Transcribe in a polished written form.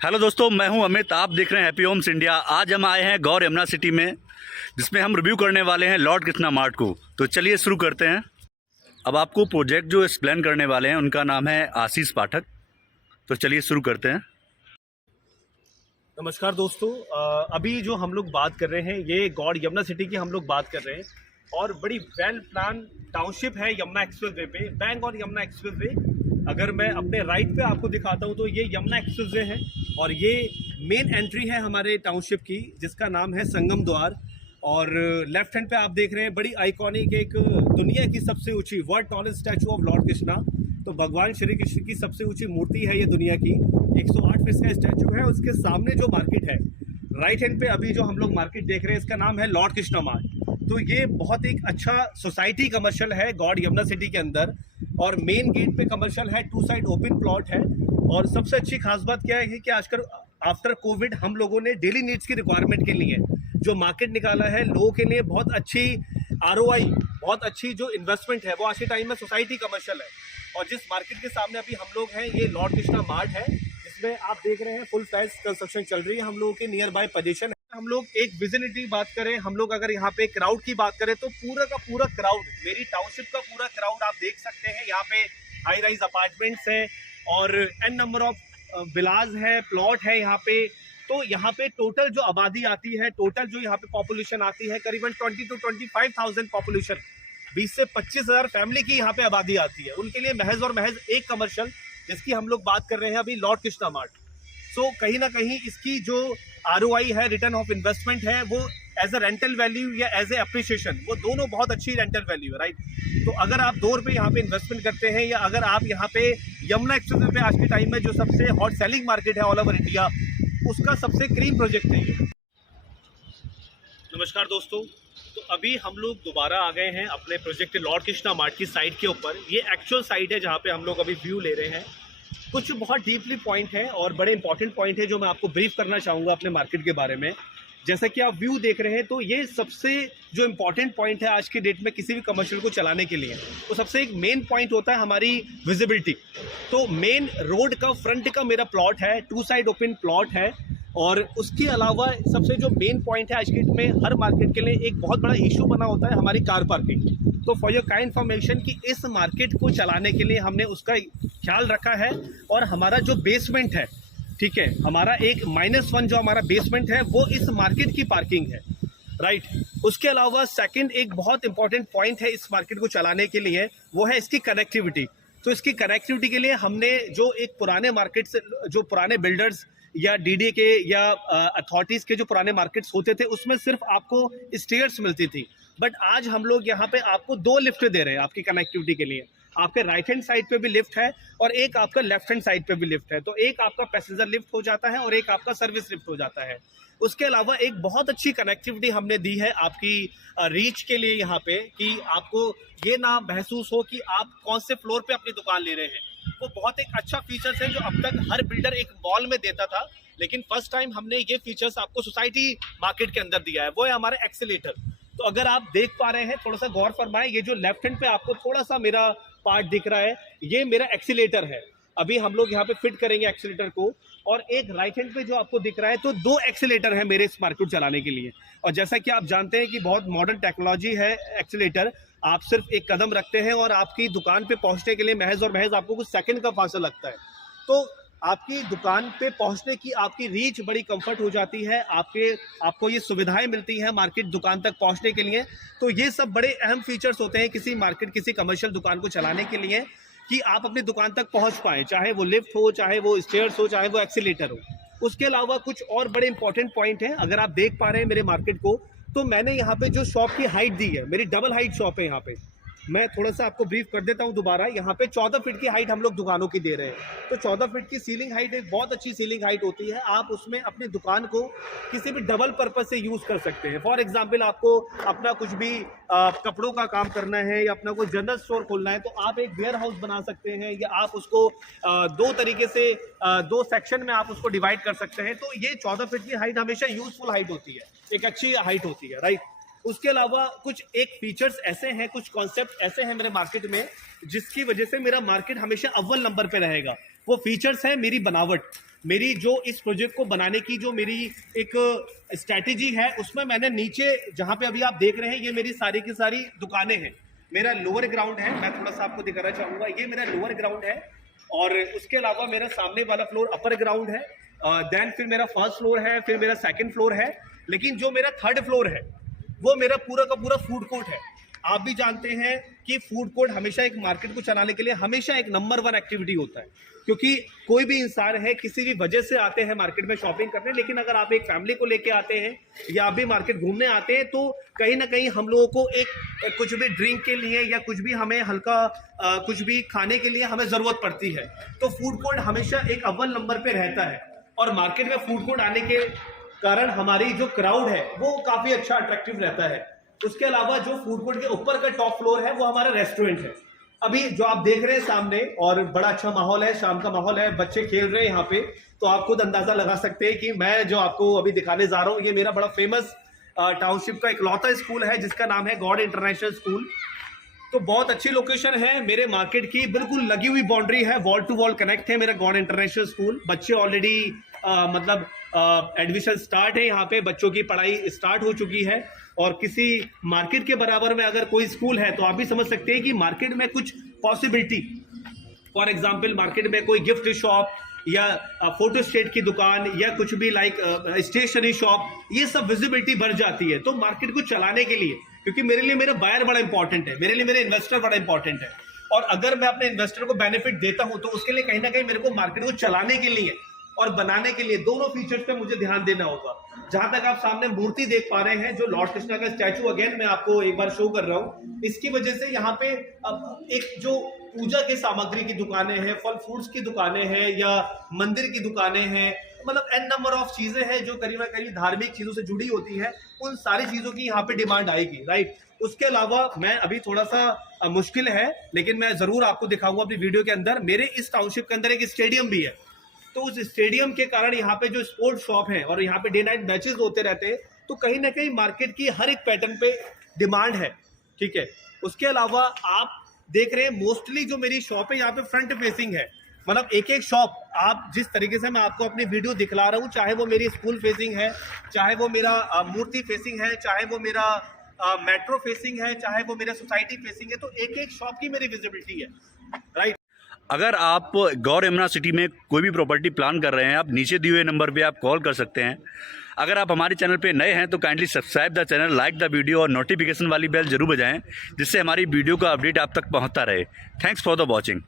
Hello दोस्तों, मैं हूं अमित। आप देख रहे हैं हैप्पी होम्स इंडिया। आज हम आए हैं गौर यमुना सिटी में, जिसमें हम रिव्यू करने वाले हैं लॉर्ड कृष्णा मार्ट को। तो चलिए शुरू करते हैं। अब आपको प्रोजेक्ट जो एक्सप्लेन करने वाले हैं उनका नाम है आशीष पाठक। तो चलिए शुरू करते हैं। नमस्कार दोस्तों। अभी जो हम लोग बात कर रहे हैं ये गौड़ यमुना सिटी की हम लोग बात कर रहे हैं और बड़ी वेल प्लान टाउनशिप है यमुना एक्सप्रेस वे पे, बैंक और यमुना एक्सप्रेस वे। अगर मैं अपने राइट पे आपको दिखाता हूँ तो ये यमुना एक्सप्रेस वे है और ये मेन एंट्री है हमारे टाउनशिप की, जिसका नाम है संगम द्वार। और लेफ्ट हैंड पे आप देख रहे हैं बड़ी आइकॉनिक एक दुनिया की सबसे ऊंची world tallest statue of Lord Krishna. तो भगवान श्री कृष्ण की सबसे ऊंची मूर्ति है ये दुनिया की, 108 फीट का स्टैचू है। उसके सामने जो मार्केट है राइट हैंड पे, अभी जो हम लोग मार्केट देख रहे हैं इसका नाम है लॉर्ड कृष्णा मार्ट। तो ये बहुत एक अच्छा सोसाइटी कमर्शियल है गौड़ यमुना सिटी के अंदर और मेन गेट पे कमर्शियल है, 2 साइड ओपन प्लॉट है। और सबसे अच्छी खास बात क्या है कि आजकल आफ्टर कोविड हम लोगों ने डेली नीड्स की रिक्वायरमेंट के लिए जो मार्केट निकाला है लोगों के लिए, बहुत अच्छी आरओआई, बहुत अच्छी जो इन्वेस्टमेंट है वो आज के टाइम में सोसाइटी कमर्शियल है। और जिस मार्केट के सामने अभी हम लोग हैं ये लॉर्ड कृष्णा मार्ट है, जिसमें आप देख रहे हैं फुल फ्लैश कंस्ट्रक्शन चल रही है हम लोगों के नियर बाय पोजीशन है। हम लोग एक विजिबिलिटी बात करें, हम लोग अगर यहाँ पे क्राउड की बात करें तो पूरा का पूरा क्राउड, मेरी टाउनशिप का पूरा क्राउड आप देख सकते हैं। यहाँ पे हाई राइज अपार्टमेंट्स है और एन नंबर ऑफ विलाज है, प्लॉट है यहाँ पे। तो यहाँ पे टोटल जो आबादी आती है, टोटल जो यहाँ पे पॉपुलेशन आती है करीबन 20 to 25,000 पॉपुलेशन, 20 से 25,000 फैमिली की यहाँ पे आबादी आती है। उनके लिए महज और महज एक कमर्शियल, जिसकी हम लोग बात कर रहे हैं अभी, लॉर्ड कृष्णा मार्ट। सो कहीं ना कहीं इसकी जो आरओआई है, रिटर्न ऑफ इन्वेस्टमेंट है, वो एज अ रेंटल वैल्यू या एज ए अप्रिसिएशन, वो दोनों बहुत अच्छी रेंटल वैल्यू है, राइट। तो अगर आप 2 रुपये यहाँ पे इन्वेस्टमेंट करते हैं या अगर आप यहाँ पे यमुना एक्सप्रेस पे आज के टाइम में जो सबसे हॉट सेलिंग मार्केट है ऑल ओवर इंडिया, उसका सबसे क्रीम प्रोजेक्ट है ये। नमस्कार दोस्तों, तो अभी हम लोग दोबारा आ गए हैं अपने प्रोजेक्ट लॉर्ड कृष्णा मार्ट की साइट के ऊपर। ये एक्चुअल साइट है जहाँ पे हम लोग अभी व्यू ले रहे हैं। कुछ बहुत डीपली पॉइंट है और बड़े इंपॉर्टेंट पॉइंट है जो मैं आपको ब्रीफ करना चाहूँगा अपने मार्केट के बारे में। जैसा कि आप व्यू देख रहे हैं तो ये सबसे जो इम्पॉर्टेंट पॉइंट है आज की डेट में किसी भी कमर्शियल को चलाने के लिए, तो सबसे एक मेन पॉइंट होता है हमारी विजिबिलिटी। तो मेन रोड का फ्रंट का मेरा प्लॉट है, 2 साइड ओपन प्लॉट है। और उसके अलावा सबसे जो मेन पॉइंट है आज के डेट में हर मार्केट के लिए एक बहुत बड़ा इशू बना होता है हमारी कार पार्किंग। तो फॉर योर काइंड इन्फॉर्मेशन कि इस मार्केट को चलाने के लिए हमने उसका ख्याल रखा है। और हमारा जो बेसमेंट है, ठीक है, हमारा एक -1 जो हमारा बेसमेंट है वो इस मार्केट की पार्किंग है, राइट। उसके अलावा सेकंड एक बहुत इंपॉर्टेंट पॉइंट है इस मार्केट को चलाने के लिए, वो है इसकी कनेक्टिविटी। तो इसकी कनेक्टिविटी के लिए हमने जो एक पुराने मार्केट से, जो पुराने बिल्डर्स या डीडी के या अथॉरिटीज़ के जो पुराने मार्केट्स होते थे उसमें सिर्फ आपको स्टेयर्स मिलती थी, बट आज हम लोग यहाँ पे आपको 2 लिफ्ट दे रहे हैं आपकी कनेक्टिविटी के लिए। आपके राइट हैंड साइड पे भी लिफ्ट है और एक आपका लेफ्ट हैंड साइड पे भी लिफ्ट है। तो एक आपका पैसेंजर लिफ्ट हो जाता है और एक आपका सर्विस लिफ्ट हो जाता है। उसके अलावा एक बहुत अच्छी कनेक्टिविटी हमने दी है आपकी रीच के लिए यहाँ पे, कि आपको ये ना महसूस हो कि आप कौन से फ्लोर पे अपनी दुकान ले रहे हैं। वो बहुत एक अच्छा फीचर्स है जो अब तक हर बिल्डर एक मॉल में देता था, लेकिन फर्स्ट टाइम हमने ये फीचर्स आपको सोसाइटी मार्केट के अंदर दिया है, वो है हमारा एक्सीलेटर। तो अगर आप देख पा रहे हैं, थोड़ा सा गौर फरमाएं, ये जो लेफ्ट हैंड पे आपको थोड़ा सा मेरा पार्ट दिख रहा है, ये मेरा एक्सीलेटर है। अभी हम लोग यहाँ पे फिट करेंगे एक्सीलेटर को। और एक राइट हैंड पे जो आपको दिख रहा है, तो 2 एक्सीलेटर है मेरे इस मार्केट चलाने के लिए। और जैसा कि आप जानते हैं कि बहुत मॉडर्न टेक्नोलॉजी है एक्सीलेटर, आप सिर्फ एक कदम रखते हैं और आपकी दुकान पे पहुंचने के लिए महज और महज आपको कुछ सेकंड का फासला लगता है। तो आपकी दुकान पे पहुंचने की आपकी रीच बड़ी कंफर्ट हो जाती है, आपको ये सुविधाएं मिलती हैं मार्केट दुकान तक पहुंचने के लिए। तो ये सब बड़े अहम फीचर्स होते हैं किसी मार्केट, किसी कमर्शियल दुकान को चलाने के लिए, कि आप अपनी दुकान तक पहुंच पाएं, चाहे वो लिफ्ट हो, चाहे वो स्टेयर्स हो, चाहे वो एक्सीलेटर हो। उसके अलावा कुछ और बड़े इंपॉर्टेंट पॉइंट हैं। अगर आप देख पा रहे हैं मेरे मार्केट को, तो मैंने यहाँ पे जो शॉप की हाइट दी है, मेरी डबल हाइट शॉप है यहाँ पे। मैं थोड़ा सा आपको ब्रीफ कर देता हूँ दोबारा। यहाँ पे 14 फीट की हाइट हम लोग दुकानों की दे रहे हैं। तो 14 फीट की सीलिंग हाइट एक बहुत अच्छी सीलिंग हाइट होती है। आप उसमें अपनी दुकान को किसी भी डबल पर्पज से यूज कर सकते हैं। फॉर एग्जाम्पल, आपको अपना कुछ भी कपड़ों का काम करना है या अपना कोई जनरल स्टोर खोलना है, तो आप एक वेयर हाउस बना सकते हैं, या आप उसको 2 तरीके से 2 सेक्शन में आप उसको डिवाइड कर सकते हैं। तो ये 14 फीट की हाइट हमेशा यूजफुल हाइट होती है, एक अच्छी हाइट होती है, राइट। उसके अलावा कुछ एक फीचर्स ऐसे हैं, कुछ कॉन्सेप्ट ऐसे हैं मेरे मार्केट में, जिसकी वजह से मेरा मार्केट हमेशा अव्वल नंबर पे रहेगा। वो फीचर्स है मेरी बनावट। मेरी जो इस प्रोजेक्ट को बनाने की जो मेरी एक स्ट्रैटेजी है, उसमें मैंने नीचे जहां पे अभी आप देख रहे हैं, ये मेरी सारी की सारी दुकानें हैं। मेरा लोअर ग्राउंड है, मैं थोड़ा सा आपको दिखाना चाहूंगा, ये मेरा लोअर ग्राउंड है। और उसके अलावा मेरा सामने वाला फ्लोर अपर ग्राउंड है, देन फिर मेरा फर्स्ट फ्लोर है, फिर मेरा सेकंड फ्लोर है। लेकिन जो मेरा थर्ड फ्लोर है वो मेरा पूरा का पूरा फूड कोर्ट है। आप भी जानते हैं कि फूड कोर्ट हमेशा एक मार्केट को चलाने के लिए हमेशा एक नंबर 1 एक्टिविटी होता है, क्योंकि कोई भी इंसान है किसी भी वजह से आते हैं मार्केट में शॉपिंग करने, लेकिन अगर आप एक फैमिली को लेके आते हैं या आप भी मार्केट घूमने आते हैं, तो कहीं ना कहीं हम लोगों को एक कुछ भी ड्रिंक के लिए या कुछ भी हमें हल्का कुछ भी खाने के लिए हमें जरूरत पड़ती है। तो फूड कोर्ट हमेशा एक अव्वल नंबर पे रहता है, और मार्केट में फूड कोर्ट आने के कारण हमारी जो क्राउड है वो काफी अच्छा अट्रैक्टिव रहता है। उसके अलावा जो फूड कोर्ट के ऊपर का टॉप फ्लोर है वो हमारा रेस्टोरेंट है। अभी जो आप देख रहे हैं सामने, और बड़ा अच्छा माहौल है, शाम का माहौल है, बच्चे खेल रहे हैं यहाँ पे, तो आप खुद अंदाजा लगा सकते हैं कि मैं जो आपको अभी दिखाने जा रहा हूँ, ये मेरा बड़ा फेमस टाउनशिप का इकलौता स्कूल है जिसका नाम है गॉड इंटरनेशनल स्कूल। तो बहुत अच्छी लोकेशन है, मेरे मार्केट की बिल्कुल लगी हुई बाउंड्री है, वॉल टू वॉल कनेक्ट है मेरा गॉड इंटरनेशनल स्कूल। बच्चे ऑलरेडी मतलब एडमिशन स्टार्ट है, यहाँ पे बच्चों की पढ़ाई स्टार्ट हो चुकी है। और किसी मार्केट के बराबर में अगर कोई स्कूल है तो आप भी समझ सकते हैं कि मार्केट में कुछ पॉसिबिलिटी, फॉर एग्जांपल मार्केट में कोई गिफ्ट शॉप या फोटो स्टेट की दुकान या कुछ भी लाइक स्टेशनरी शॉप, ये सब विजिबिलिटी बढ़ जाती है। तो मार्केट को चलाने के लिए, क्योंकि मेरे लिए मेरा बायर बड़ा इंपॉर्टेंट है, मेरे लिए मेरे इन्वेस्टर बड़ा इंपॉर्टेंट है, और अगर मैं अपने इन्वेस्टर को बेनिफिट देता हूं तो उसके लिए कहीं ना कहीं मेरे को मार्केट को चलाने के लिए और बनाने के लिए दोनों फीचर्स पे मुझे ध्यान देना होगा। जहां तक आप सामने मूर्ति देख पा रहे हैं, जो लॉर्ड कृष्णा का स्टैचू, अगेन मैं आपको एक बार शो कर रहा हूं, इसकी वजह से यहाँ पे अब एक जो पूजा की सामग्री की दुकानें हैं, फल फ्रूट्स की दुकानें हैं, या मंदिर की दुकानें हैं, मतलब एन नंबर ऑफ चीजें हैं जो करीब करीब धार्मिक चीजों से जुड़ी होती है, उन सारी चीजों की यहाँ पे डिमांड आएगी, राइट। उसके अलावा मैं अभी थोड़ा सा मुश्किल है, लेकिन मैं जरूर आपको दिखाऊंगा अपनी वीडियो के अंदर, मेरे इस टाउनशिप के अंदर एक स्टेडियम भी है। तो उस स्टेडियम के कारण यहाँ पे जो स्पोर्ट्स शॉप है और यहाँ पे डे नाइट मैचेस होते रहते हैं, तो कहीं ना कहीं मार्केट की हर एक पैटर्न पे डिमांड है, ठीक है। उसके अलावा आप देख रहे हैं मोस्टली जो मेरी शॉप है यहाँ पे फ्रंट फेसिंग है, मतलब एक एक शॉप आप जिस तरीके से मैं आपको अपनी वीडियो दिखला रहा हूँ, चाहे वो मेरी स्कूल फेसिंग है, चाहे वो मेरा मूर्ति फेसिंग है, चाहे वो मेरा मेट्रो फेसिंग है, चाहे वो मेरा सोसाइटी फेसिंग है, तो एक एक शॉप की मेरी विजिबिलिटी है, राइट। अगर आप गौर यमुना सिटी में कोई भी प्रॉपर्टी प्लान कर रहे हैं, आप नीचे दिए हुए नंबर पे आप कॉल कर सकते हैं। अगर आप हमारे चैनल पे नए हैं तो kindly subscribe the channel, like the video और नोटिफिकेशन वाली बेल जरूर बजाएं, जिससे हमारी वीडियो का अपडेट आप तक पहुंचता रहे। Thanks for the watching.